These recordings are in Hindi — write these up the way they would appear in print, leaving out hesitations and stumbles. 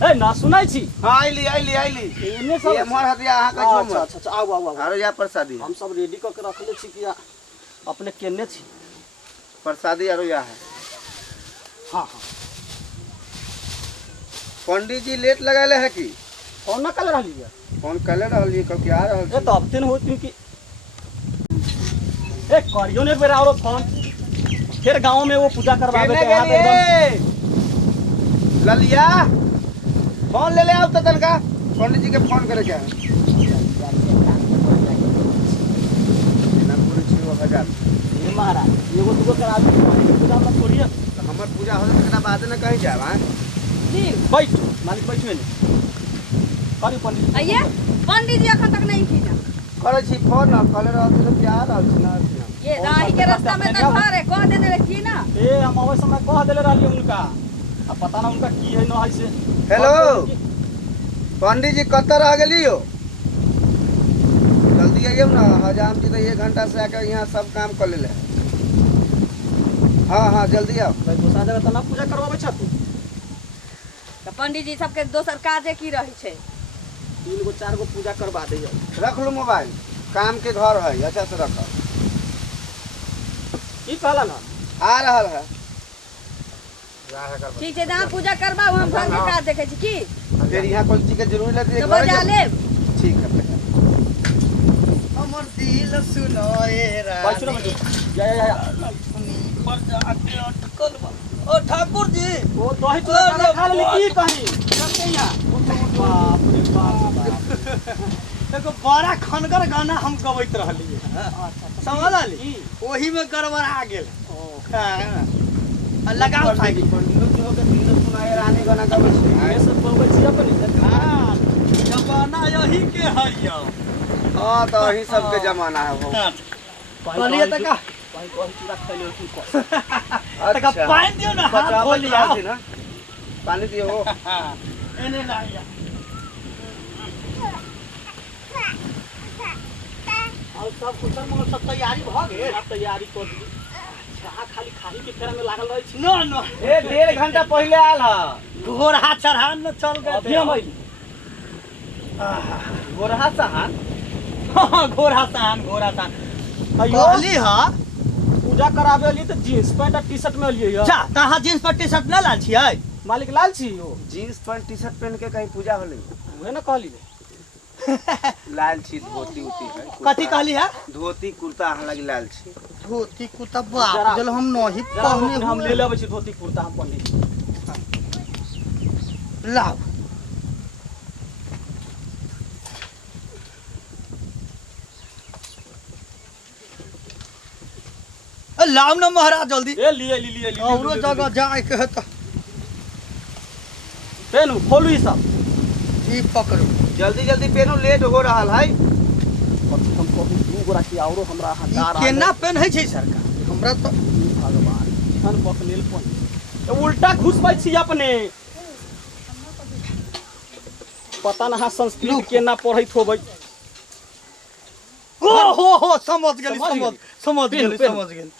ए ना सुनाई छी। हां आइली एने सब ये मोर हतिया अहाँ का झूम। अच्छा आओ आरो या प्रसादी हम सब रेडी क के रखले छी कि अपने केने छी। प्रसादी आरो या है। हां पंडित जी लेट लगाले है कि फोन न कर रहली है। फोन कले रहली कब के आ रहल ए तो अब दिन होती कि ए करियो ने बेरा और फोन फिर गांव में वो पूजा करवावे के हाथ एकदम ललिया फोन ले आओ तो तनका पंडित जी के फोन करे क्या है ना पूरी 6000 ये महाराज एगो दुगो करावे पूजा मत करिए। हमर पूजा हो तकरा बाद न कहीं जाब हां जी बैठ मालिक बैठ में करी पंडित आइए पंडित जी अखन तक नहीं थी ना करे छी फोन न कले रहल तो प्यार रहल छी ना ये राही के रास्ता में तो घर है कह देने रखी ना। ए हम अवश्य समय कह देले रहली उनका अब पता ना उनका की है न है से। हेलो पंडित जी कत रह गेली हो जल्दी आइए ना हजाम जी तो 1 घंटा से आकर यहाँ सब काम कर ले। हाँ जल्दी आओ भाई दूसरा जगह तना पूजा करवावे छ तू तो पंडित जी सबके दोसर काजे की रही छे 3 गो 4 गो पूजा करवा दे। रख लो मोबाइल काम के घर है अच्छा से रखो की कहला ना आ रहा है ठीक है जहाँ पूजा करवाओ हम घर के काज देखे छी की फिर यहाँ कोई चीज की जरूरत लगती है तो बजा ले ठीक है हमर दिल सुनो ए भाई सुनो रानी बच्चों या पर जाके अटकल बा ओ ठाकुर जी वो दही चूड़ा खा ले की कहीं करते यहाँ बाप रे बाप एगो बड़ा खनगर गाना हम गबैत रहली समझ आली ओही में गड़बड़ा गेल हां लगाओ साइकिल पंडित जी हो के दिल सुनाए रानी गाना का ये सब बोलबे छी अपने हां जमाना यही के है यो हां तो यही सब के जमाना है वो कहलिए त का भाई दही चूड़ा खइले तू को तका पानी दियो ना हाथ धो लिया ना पानी दियो हो एने ना या और सब कुछ सब तैयारी भ गेल अब तैयारी कर दी कहाँ खाली खाही के फेरा में लागल रही छी। नो नो ए 1.5 घंटा पहले आल है घोड़ा चढ़ान में चल गए अभी हम आई गोरहा सहान घोड़ा सहन अयो कहली हा पूजा करावे लिए तो जींस पैंट और टी-शर्ट में लिए या जा कहा जींस पर टी-शर्ट ना लाल छियै मालिक लाल छी हो जींस पैंट टी-शर्ट पहन के कहीं पूजा होले उहे ना कहली लाल छी धोती उती है कथी कहली है धोती कुर्ता हम लगी लाल छी धोती कुर्ता बाप जल हम नहीं पहने हम ले लेबै छी धोती कुर्ता हम पंडित लाव लाव ना महाराज जल्दी ए लिए औरो जगह जाए के है तो पेनु खोलू ई सब ई पकड़ो जल्दी पहनो लेट हो रहा है कथी हम कहू दू गोरा की औरो हमरा ई हजार केना पेन है छै सरकार हमरा तो भगवान धन बकलेल पन तो उल्टा घुसबै छी अपने पता ना संस्कृत केना पढ़ैत होबै हो समझ गेली समझ गेली। समझ गेली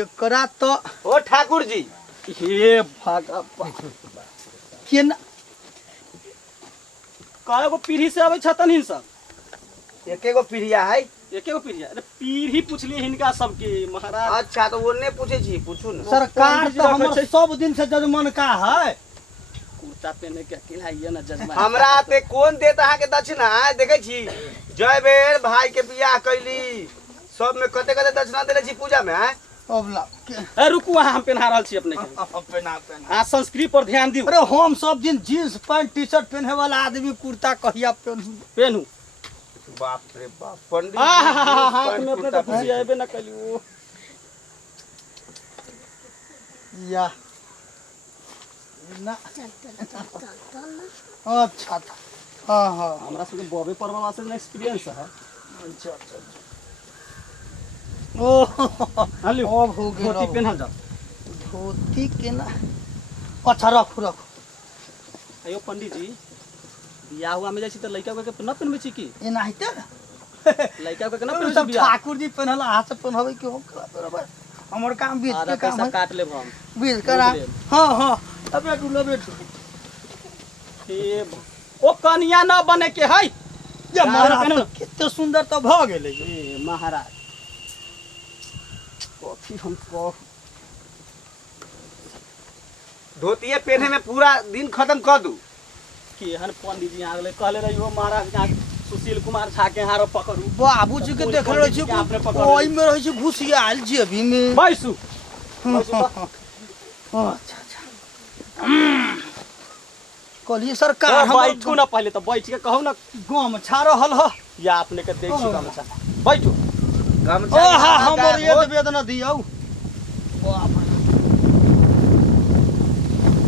एकरा तो ओ ठाकुर जी हे भगवान केना काहे गो पीढ़ी से आबै छतन हिन सब एकेगो पीढ़िया है एकेगो पीढ़ी अरे पीढ़ी पुछली हिनका सबके महाराज अच्छा तो ओने पूछे छी पूछू ना सरकार तो हमर सब दिन से जजमान का है कुर्ता पहने के अकेला ये ना जजमान हमरा आते कौन देत अहाँ के दक्षिणा देखे छी जय बेर भाई के बियाह कैली सब में कते दक्षिणा देले छी पूजा में है अब ला ए रुकू अहाँ हम पहना रहल छी अपने के पेना अहाँ संस्कृत पर ध्यान दियौ अरे हम सब दिन जींस पैंट टी-शर्ट पहने वाला आदमी कुर्ता कहिया पहनू पहनू बाप रे बाप पंडित हाथ में अपने तो खुशी आबे ना कलियो या ना अच्छा था हाँ हमरा सबके बॉबे पर वाला से एक्सपीरियंस है अच्छा ओ हाली अब हो गया धोती पहना जाओ धोती के ना अच्छा रखो अयो पंडित जी बियाह हुआ में जाई छी त लइका के न पहनबे छी की ये नहीं तो लइका के न पहनबे छी सब बियाह ठाकुर जी पहनला हाथ से पहनवे के हम करा बराबर हमर काम बीच आधा के काम पैसा है काट लेब हम बीच करा हाँ हाँ अब बैठू लो बैठू ओ कनिया न बने के है ये महाराज तो कितने सुंदर तो भ गेले ए महाराज कथी हम कह धोतिए पहने में पूरा दिन खत्म कर दू केहन पंडित जी आ गेले कहले रही हो महाराज यहाँ सुशील कुमार झा के हारो पकड़ू बाबूजी के देख रहे छी आपने पकड़ ओई में रहे छी घुसियाल जी अभी में बैसू अच्छा कहलिए सरकार हम बैठू ना पहले तो बैठ के कहू ना गांव छा रहल ह या आपने के देख छी गमछा बैठू गमछा ओ हा यहाँ हमर लगा ये हो। वेदना दियौ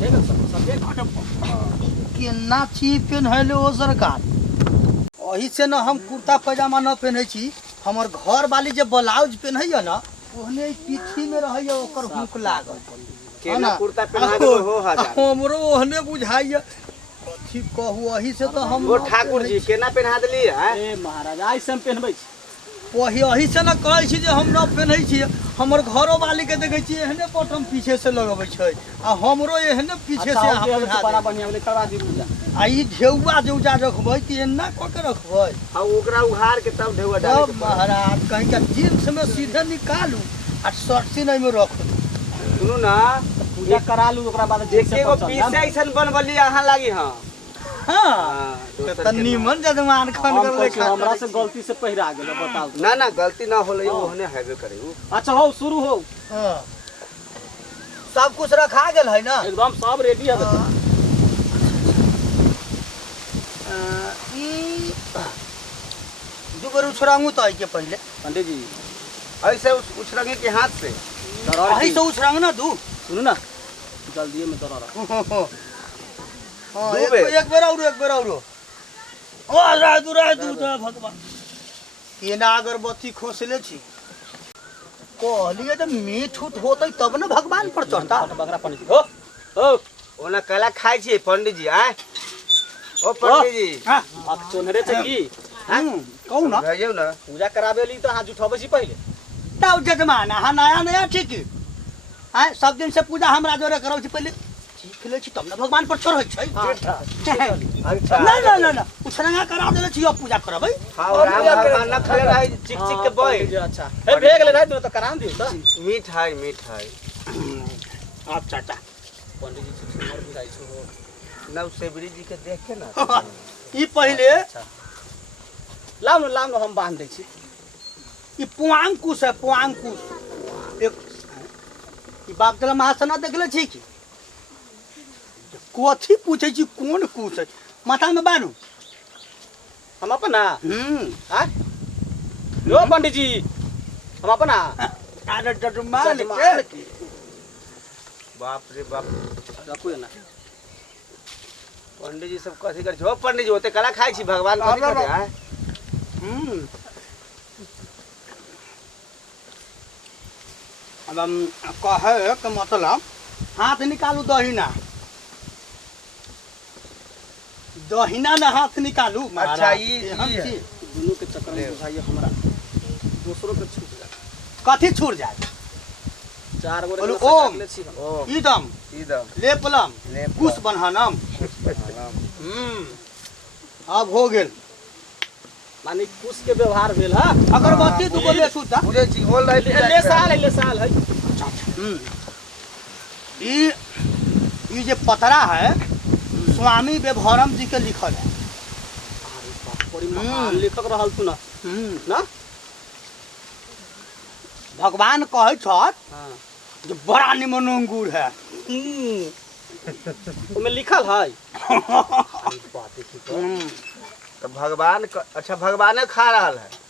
देख सब देख केना छी पहनले ओ सरकार ओही से न हम कुर्ता पैजामा न पहनै छी हमर घर वाली जे ब्लाउज पहनैया न ओहने पीठी में रहैया ओकर हुक लागल केना कुर्ता पहना दो हो हजार हमरो ओहने बुझाइया कथी कहू ओही से तो हम वो ठाकुर जी केना पहना देली है ए महाराज आई से हम पहनबै छी वही से न कहै छी जे हम न पहनै छी हमर घरो वाली के देखै छी एहने बटम पीछे से लगबै छै आ हमरो एहने पीछे से अच्छा अहाँ हो पहना बड़ा देबै। बढ़िया वाले करवा दी पूजा आ ई ढेउआ जे उजा रखबै कि एना क के रखबै आ ओकरा उघार के तब ढेउआ डाले तब के पड़े। महाराज कहीं का जींस में सीधे निकालू आ सर्सी नहीं में रख दू सुनू ना पूजा करा लू ओकरा बाद एके गो पीस ऐसन बनबली अहाँ लागी हां हाँ दोसर त के निमन जजमान खन कर ले हमरा से गलती से पहिरा गेल बताओ ना ना गलती ना होले ओहने हेबे करे उ अच्छा हो शुरू हो हाँ सब कुछ रखा गेल है ना एकदम सब रेडी है बेटा ई दुबर उछरांगू तो आई के पहले पंडित जी ऐसे उछरंगे के हाथ से आई तो उछरांग ना दू सुनो ना जल्दी में दरा रहा हाँ दू एक बेर। एक बेर और ओ राजू भगवान केना अगरबत्ती खोसले छी कहलिए जब मीठ उठ होतै तब न भगवान पर चढ़ता बकरा पंडित जी हो हो ओना कला खाइ छी पंडित जी आय ओ पंडित जी हां अब सोनरे से की कहू ना भैयौ ना पूजा कराबे ली तो हाथ उठाबे छी पहले तब जजमान हाँ नया ठीक है सब दिन से पूजा हमरा जोरे करो छी पहले सीख ले छी तब न भगवान पर चढ़ै छै अच्छा ना उछरंगा करा देले छी अब पूजा करबै हां राम भगवान न खले रही चिक चिक के बय अच्छा हे भेग ले रह तो करा दियो तो मिठाई अच्छा अच्छा पंडित जी से सुनर बुझाई छो नव सेबरी जी के देख के ना ई पहले लाम हम बांध दै छी ई पुआंकुश है पुआंकुश एक ई बाप दला महासना देखले छी की कथी पूछे छी कोन कुश है माथा में बानू हम अपना हां लो पंडित जी हम अपना अरे जजमान के बाप रे बाप रखू ना पंडित जी सब कथी कर छो पंडित जी होते कला खाइ छी भगवान कथी करते आय अब हम कहे के मतलब हाथ निकालू दहिना ना हाथ निकालू अच्छा ई हम है। छी दोनों के चक्कर में बुझाइए हमरा दूसरों के छूट जाए कथी छूट जाए चार गो बोलू रत्न ओम। काट ले छी हम। ओ ईदम सीधम लेपलम लेपलम। कुश बन्हनम अब हो गेल माने कुश के व्यवहार भेल हा अगरबत्ती दुगो ले सुता पूरे जी होल रही ले साल है ई जे पतरा है स्वामी व्यवहारम जी के लिखल है बड़ी महान लेखक रहल तू ना ना भगवान कहे छत हां जे बड़ा निमन अंगूर है ओमे लिखल है बात देखी तो भगवान अच्छा भगवाने खा रहा है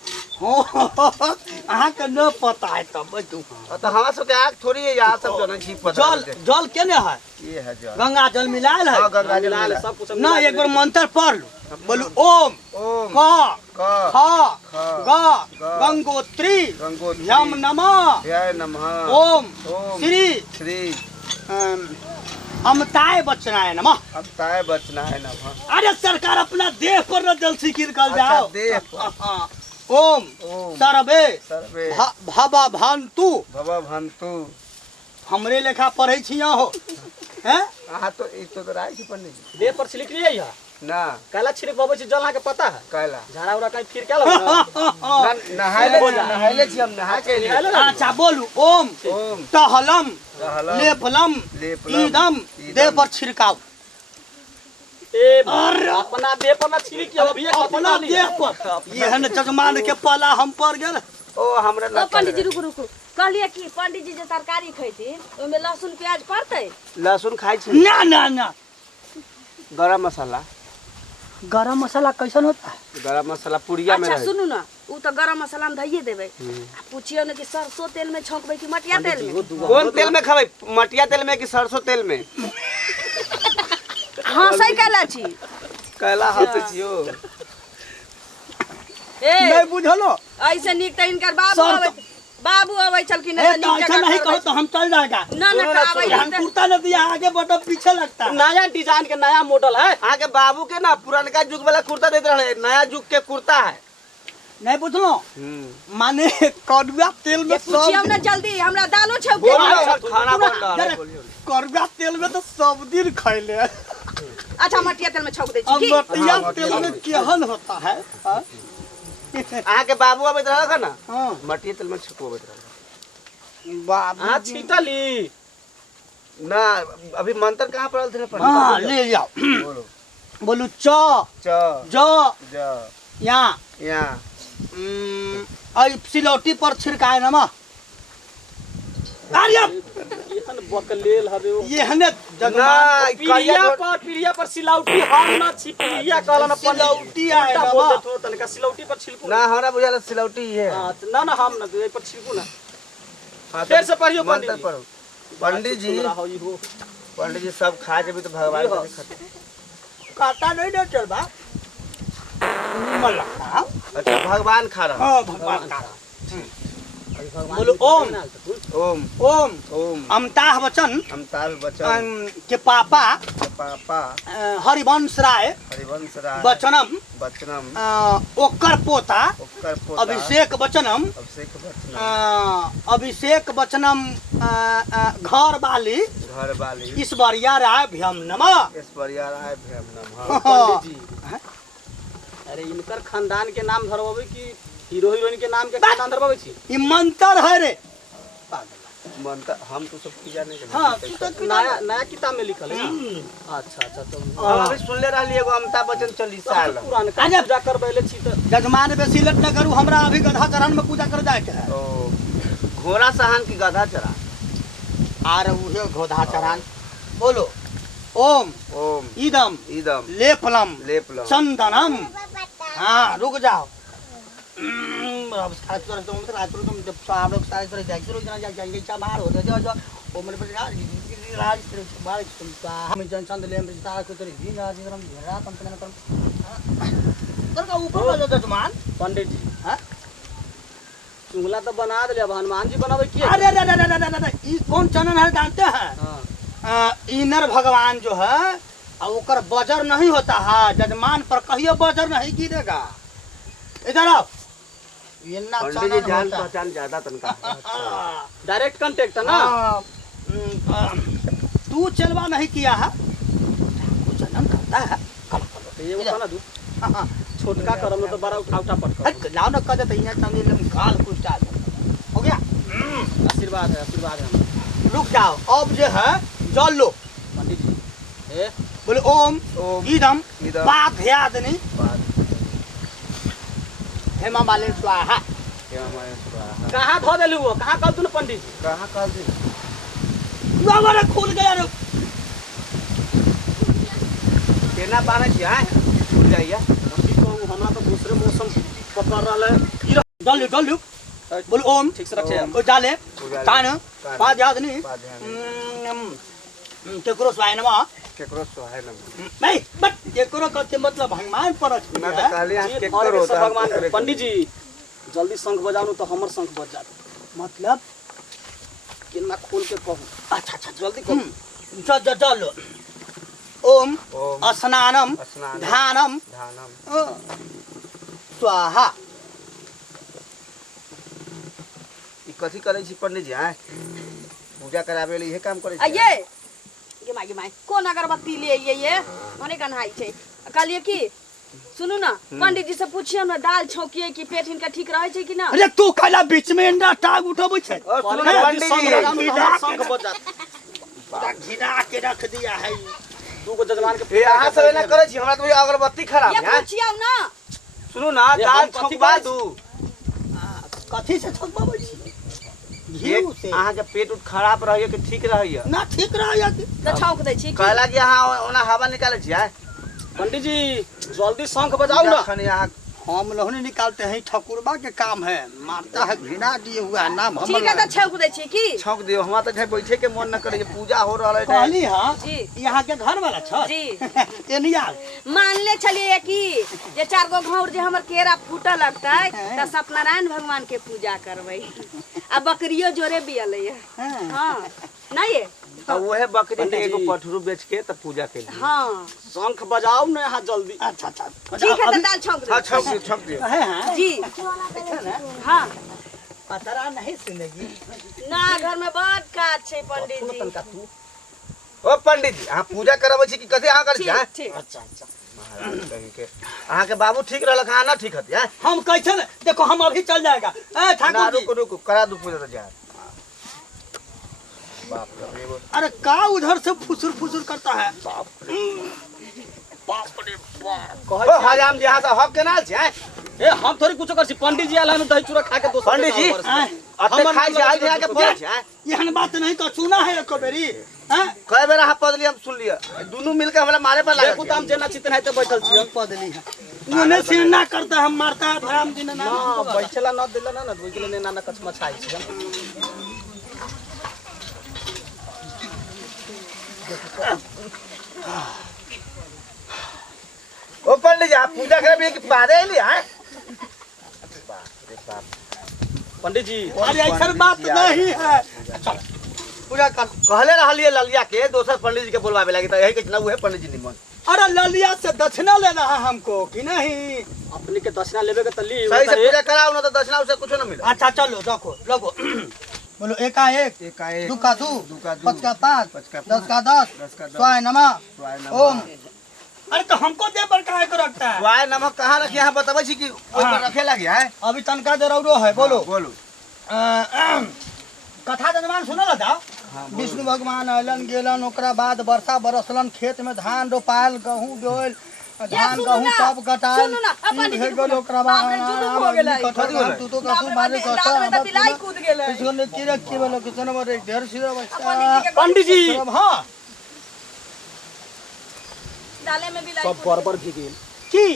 अहाँ के न पता है तब तू तो हमरा सब के आग थोड़ी है यार सब जन छी पता जल केने है ये है जल गंगा जल मिलायल है हां गंगा जल लाल मिला। सब कुछ ना एक बार मंत्र पढ़ लो बोलू ओम ओम क क ख ग ग गंगोत्री गंगोत्री यम नमः जय नमः ओम ओम श्री श्री अमताय बचनाय नमः अब ताय बचना है नमः अरे सरकार अपना देह पर न जल सिकिर कर अच्छा, जाओ देह पर। हाँ। ओम ओम सर्वे सर्वे भवा भंतु भव भंतु हमरे लेखा पढ़े छी हो हैं हाँ तो ई तो राय छी पंडित जी देह पर छिड़क लिया है ना काला छिड़क बाबू जी जल के पता है कहला झाड़ा उड़ा कहीं फिर क्या लगा नहाइले छी हम नहा के लिए अच्छा बोलू ओम ओम टहलम टहलम, लेपलम लेपलम, ईदम ईदम, देह पर छिड़काव ए अपना देह पर ना छिड़क अभी अपना देह पर ये है न जजमान के पाला हम पर गेल ओ हमरा ओ लगता पंडित जी रुकू कहलिए कि पंडित जी जे तरकारी खैती ओमे लहसुन प्याज पड़तै लहसुन खाई छी ना ना ना गरम मसाला गरम मसाला कैसन होता है गरम मसाला पुड़िया में अच्छा रहे सुनू ना उ तो गरम मसाला में धइए देबै आ पूछियो ने कि सरसों तेल में छौंकबै कि मटिया तेल में कौन तेल में खावे मटिया तेल में कि सरसों तेल में हां सही कहला छी कहला हाथ छियो ए नहीं बुझलो ऐसे निक त इनकर बाबू सर आबै बाबू आबै छलखिन ए त तो निक ऐसा नहीं कहो जगह तो हम चल जाएगा ना ना आबै हम कुर्ता न दिया आगे बढ़ो पीछे लगता है नया डिजाइन के नया मॉडल है आगे बाबू के ना पुरानका युग वाला कुर्ता देते रहे नया युग के कुर्ता है नहीं बुझलो माने कड़ुआ तेल में पूछियो ना जल्दी हमरा दालो छौक बोलो खाना बन रहा है कड़ुआ तेल में तो सब दिन खैले अच्छा मटिया तेल में छौक दै अब छी की मटिया तेल में केहन होता है हाँ? आगे बाबू अबैत रहा ना हाँ मटिया तेल में छुपबैत रहा बाबू हां छीटली ना अभी मंत्र कहाँ पड़ल थे पर हाँ ले जाओ बोलो बोलू च च ज ज यहाँ यहाँ आई सिलौटी पर छिड़काए नमा अरे एहन बकलेल हवे ओ ये हने ना पीढ़िया करिया पर सिलौटी हम ना छी पीढ़िया कहला ना सिलौटी आए बोल नमा दे तनिका सिलौटी पर छिड़कू ना हमरा बुझाला सिलौटी है ना ना हम ना ए पर छिड़कू ना हाँ, फिर से पढ़ियो मंत्र पंडित जी पढ़ो पंडित जी पंडित जी सब खा जब तो भगवान ये हो। के खाते काटा नहीं दे चल बा निमन लगता है अच्छा भगवान खा रहा हाँ भगवान का बोलो ओम ओम ओम ओम अमिताभ बच्चन अमिताभ बच्चन के पापा के पापा हरिवंश राय हरिवंश राय बचनम बचनम ओकर पोता ओकर पोता अभिषेक बचनम अभिषेक बचनम अभिषेक बचनम घर वाली घर वाली ईश्वरिया राय भ्यम नमः ऐश्वर्या राय भैम नमः पंडित जी अरे इनकर खानदान के नाम धरवावे कि हीरो हीरोइन के नाम के खानदान धरवावे छी ये मंत्र है रे मंत्र हम तो सब पूजा नहीं करते हाँ तू तो नया नया किताब में लिखल है ना अच्छा अच्छा तो हम अभी सुनले रहली एगो अमिताभ बच्चन 40 साल पुरान का अरे- पूजा करबैले छी त जजमान बेसी लट न करू हमरा अभी गधा चरण में पूजा कर जाए के है ओ घोड़ा सहन की गधा चरा आर उहे गधा चरण बोलो ओम ओम इदम इदम लेपलम लेपलम चंदनम हाँ रुक जाओ पंडित जी हाँ? चुंगला तो बना दिले अब हनुमान जी बनावे की अरे अरे अरे अरे अरे ये कौन चंदन है जानते हैं हां इनर भगवान जो है ओकर बजर नहीं होता है जजमान पर कहियो बजर नहीं गिरेगा इधर आओ ये ना पंडित जी जान पहचान ज्यादा तनका डायरेक्ट कांटेक्ट है ना तू चलवा नहीं किया है कुछ जन्म करता है ये वो ना दू हाँ, छोटका करम में तो बड़ा उठा उठा पटका हट, लाओ ना कह देते यहाँ चंदी एकदम गाल कुछ डाल हो गया आशीर्वाद है हमारा रुक जाओ अब जो है जल लो पंडित जी ए बोले ओम ओम इदम इदम बाध्यादनि हेमा मालिन स्वाहा कहां धो देलू वो कहां कल तू पंडित जी कहाँ काल दी बाबा खुल गया रे केना बाने छी हैं भूल जाइए पंडित को हमरा तो दूसरे मौसम पकड़ रहा है डल लू बोले ओम ठीक से रखे ओ डाले उजाले, कान कान, बाध्यादनि बाध्यादनि। केकरो स्वाहा नमः केकरो सोहाय न नहीं बट केकरो कहते मतलब भगवान पर ना तो कहले हां ये केकरो घर के होता सब है भगवान करे। पंडित जी जल्दी शंख बजाओ तो हमर शंख बज जात मतलब केना खोल के कहूं अच्छा अच्छा जल्दी कहूं चलो ओम ओम स्नानम स्नानम, ध्यानम ध्यानम स्वाहा ई कथी करे छी पंडित जी हैं पूजा करावे ले इहे काम करे छी आइए गे माई कौन अगरबत्ती ले आइए ये मने कन्हाई छे कहलिए कि सुनू ना पंडित जी से पूछिए ना दाल छौकिए कि पेट इनका ठीक रहे छे कि ना। अरे तू कहला बीच में अंडा टाग उठबै छै और सुनो पंडित जी शंख बजा घिना के रख दिया है। दू को जजमान के ये अहाँ सब एना करे छी हमरा तो अगरबत्ती खराब ये है। पूछिए ना सुनो ना ये दाल हम कथी छौकबा बात- दू कथी से छकबाबै छी घी से अहाँ के पेट उठ खराब रहिए कि ठीक रहिए ना ठीक रहैया कि तो छौक दै छी कहला कि अहाँ ओना हवा निकाले छियै पंडित जी जल्दी शंख बजाओ ना। अखन अहाँ हम लोहनी निकालते हैं ठकुरबा के काम है मारता है घिना दिए हुआ है नाम ठीक है तो छौक दै छी की छौक दियो हमरा तो है बैठे के मन न करे जे पूजा हो रहल है कहली हां जी यहाँ के घर वाला छ जी एनिया मानले चलिए कि ये 4 गो घौर जे हमर केरा फूटल लगतै त सत्यनारायण भगवान के पूजा करबै आ बकरियो जोरे बियले हां नहीं है अब वहे बकरी के एगो पठरू बेच के तब पूजा के लिए हां शंख बजाओ ना यहाँ जल्दी। अच्छा अच्छा ठीक है तो दाल छौक हां दे छौक दियो है हां जी हां पतरा नहीं सुनेगी ना घर में बहुत काज छै पंडित जी तनका तू ओ पंडित जी अहाँ पूजा करबै छी कि कथि अहाँ करै छी हैं? ठीक अच्छा अच्छा महाराज कहीं के अहाँ के बाबू ठीक रहलक अहाँ ना ठीक हती हैं? हम कैसे न देखो हम अभी चल जाएगा ए ना ठाकुर जी रुको रुको करा दू पूजा तो जा बाप रे एगो अरे का उधर से फुसुर करता है ओ हजाम जी अहाँ सब हक केना छी हैं? ए हम थोड़ी कुछ कर छी पंडित जी आला न दही चूड़ा खा के दोस्त पंडित जी अते खाई छी आज यहाँ के पूजा छी हैं? यहन बात नहीं तो सुना है एको बेरी हैं कई बेर अहाँ पदली हम सुन लिया दोनों मिलके हमरा मारे पर लागल देखू ताम जेना चितन है तो बैठल छी हम। पदली है उन्हें से ना करता हम मारता है भराम जी ने ना ना बैठला न देला ना ना दुई ने ना कछ मछाई छी हम। ओ पंडित जी आप पूजा करे कि पारे एली हैं? बाप रे बाप पंडित जी अरे ऐसा बात नहीं है पूजा कर कहले रहलिए ललिया के दोसर पंडित जी के बुलवावे लागी त यही के ना उहे पंडित जी निमन अरे ललिया से दक्षिणा लेना है हमको कि नहीं अपनी के दक्षिणा लेवे के तली सही से पूजा कराओ ना तो दक्षिणा उसे कुछ ना मिला अच्छा चलो रखो लगो बोलो एका एक एकाएक दू का दू का दू, पाँच का पाँच पाँच का दस का दस दस का दस, स्वाय नमः स्वाय नमः। ओम अरे तो हमको दे पर काहे को रखता है वाय नमक कहाँ रखी यहाँ बताबै छी कि ओइ पर रखे लागी है अभी तनका दे रौरो है बोलो बोलो कथा जजमान सुनल था विष्णु भगवान अलन गेलन ओकरा बाद वर्षा बरसलन खेत में धान रोपायल गहूं डोल धान सुनू गहूं ना, सब कटायल सुनू ना, अपन ई भेल गेल ओकरा बाप रे, जुलूम हो गेलै। बाद तू तो कसू मारे दाल में तो बिलाई कूद गेलै किसन ने किरक के बोलो किसन मरे ढेर सिरा पंडित जी हां दाले में बिलाई सब बरबर भी गेल की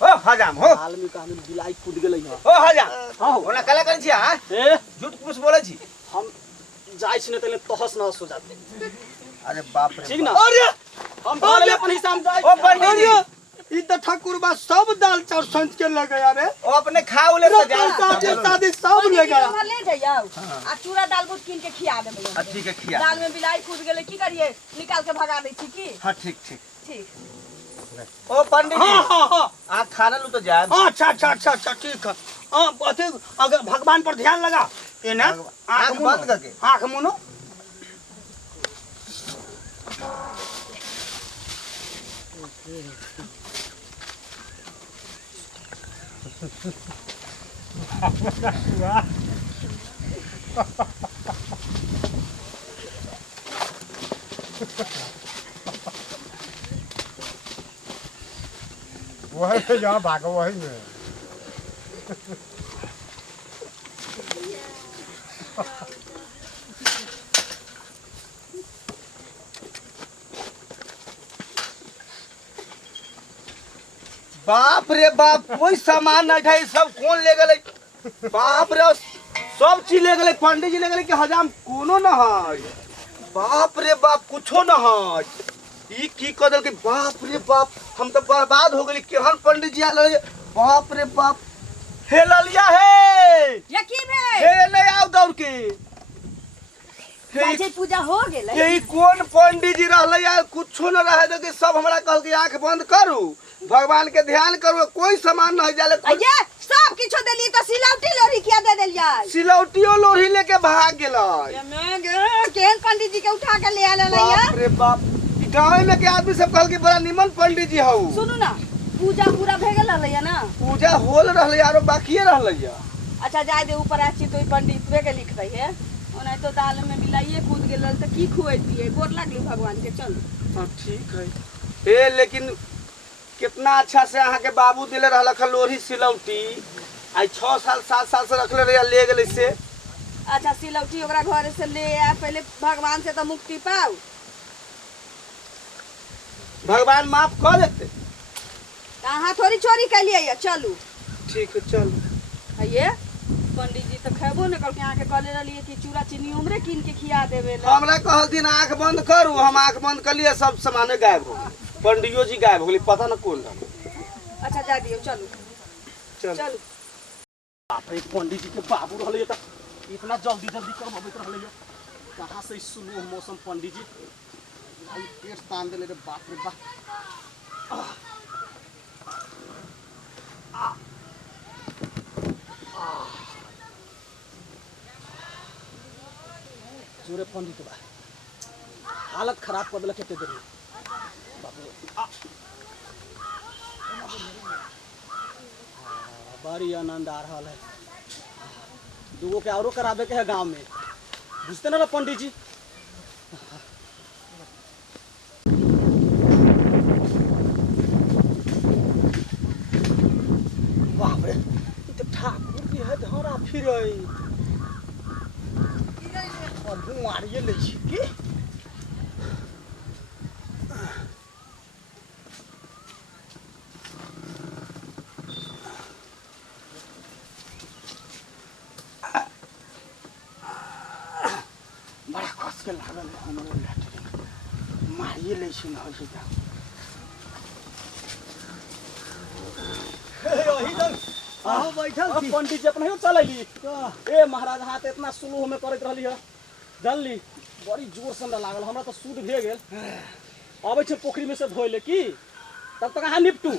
ओ हजाम हो हाल में कहानी बिलाई कूद गेलै ह। ओ हजाम हां हो ओना कला करै छी हां ए झूठ कुछ बोलै छी हम जाय छी न तले तहस नहस हो जाते अरे बाप रे ठीक ना अरे हम भले अपन हिसाब जाय ओ पंडित जी ई त ठाकुर बा सब दाल चाउर संच के लगे यारे ओ अपने खाओ ले तो जा शादी सब ले गया घर ले जाइयो आ चूड़ा दाल बुट कीन के खिया देबै ठीक है खिया दाल में बिलाई कूद गेलै की करिए निकाल के भगा दै छी की हां ठीक ठीक ठीक ओ पंडित जी हां आ खाना लू तो जा अच्छा ठीक है हां अथी अगर भगवान पर ध्यान लगा ये ना आँख बंद करके आंख मुनो वही पे जहाँ भागो वही में बाप रे बाप कोई सामान नहीं था सब कौन ले गए बाप रे सब चीज ले गए पंडित जी ले गए कि हजाम कोनो न है बाप रे बाप कुछो न है ई की कदल के बाप रे बाप हम तो बर्बाद हो गए केहन पंडित जी आल रहे बाप रे बाप हे ललिया हे यकी में हे ले आओ दौड़ के जे पूजा हो गेलै यही कौन पंडित जी रहले या कुछो न रहे दे के सब हमरा कहल के आंख बंद करू भगवान के ध्यान करू कोई सामान नहीं जाले ये सब किछो देली तो सिलौटी लोरी किया दे देल जाय सिलौटियो लोढ़ी लेके भाग गेलै। केहन पंडित जी के उठा के ले आले या बाप रे बाप, ई गाँव में के आदमी सब कहल कि बड़ा निमन पंडित जी हऊ। सुनू ना, पूजा पूरा भे गेल रहलै ना, पूजा होल रहलै आरो बाकिए रहलै या। अच्छा जाय दे, ऊपर आछि तो पंडितवे के लिख दई है, ओना तो दाल में मिलाइए कूद गेल त की खुएतिए, गोर लागली भगवान के। चल हाँ ठीक है। ए लेकिन कितना अच्छा से अहाँ के बाबू दिले रहलक ह लोढ़ी सिलौटी, आई 6 साल 7 साल से रखले रहिया, ले गेलै से। अच्छा सिलौटी ओकरा घर से ले आ, पहले भगवान से तो मुक्ति पाओ। भगवान माफ कर देते। अहाँ थोड़ी चोरी कर लिए, चलू। ठीक है चल। ये पंडित जी तो खेबो न करके आके कहले रहलिए कि चूड़ा चीनी उमरे कीन के खिया देवे ला। हमरा कहल दिन आंख बंद करू, हम आंख बंद कर लिए, सब सामाने गायब हो गए। पंडियो जी गायब हो गए, पता न कौन रहा। अच्छा जा दियो, चलू चल चलू। बाप रे, पंडित जी के बाबू रहले त इतना जल्दी जल्दी कब अबैत रहले यो। कहाँ से सुनो मौसम पंडित जी, भाई पेट तान देले रे बाप रे बाप। जोरे पंडित बा, हालत खराब कर देलक एते देर में। बाप रे बड़ी आनंद आ रहा है। दूगो के औरो कराबे के है गांव में, बुझते ना पंडित जी। बाप रे, ई तो ठाकुर जी है धरा फिर और मारिए ले छी की। बड़ा कस के लागल है हमरो लैट्रिन, मारिए ले छी न हो से। आओ बैठल छी। पंडित जी अपने चलैली ए महाराज, हाथ इतना स्लो हमें करत रहली है, जानली बड़ी जोर से हमरा लागल, हमरा तो सूद भे गेल। आबै छै पोखरी में से धोइले की, तब तक अहाँ निपटू।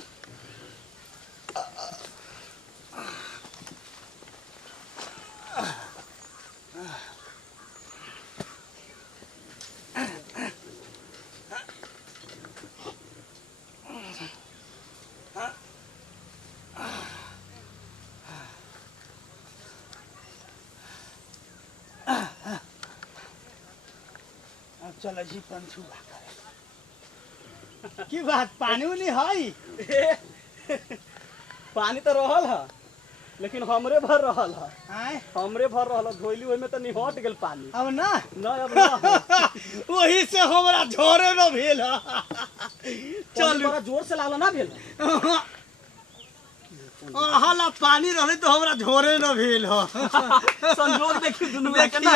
चल जी पंछुआ की बात, पानी उनी हई? पानी तो रहल है, लेकिन हमरे भर रहल है, आय हमरे भर रहल है। धोइली ओहि में तो निहट गेल पानी। अब ना ना अब ना वही से हमरा झोरे न भेल ह। चल बड़ा जोर से लागल ना भेल। हाला पानी रहले तो हमरा झोरे न भेल ह। संजोग देखी दुनू गोरा के ना।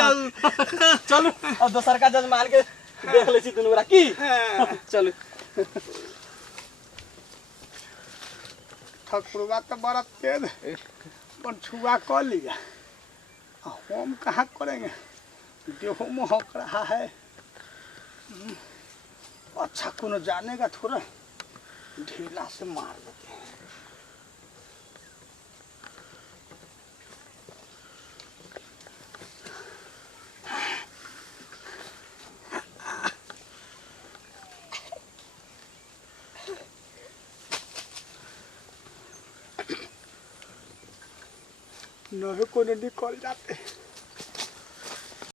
चलू अब दोसर का जजमान के देख ले छी दुनू गोरा की। चलू ठकुरवा तो बड़ा तेज है, पर छुआ कर लिया, हम कहाँ करेंगे, देहो महक रहा है। अच्छा कोनो जानेगा थोड़ा, ढीला से मार देते हैं। नहे को निकल जाते हैं।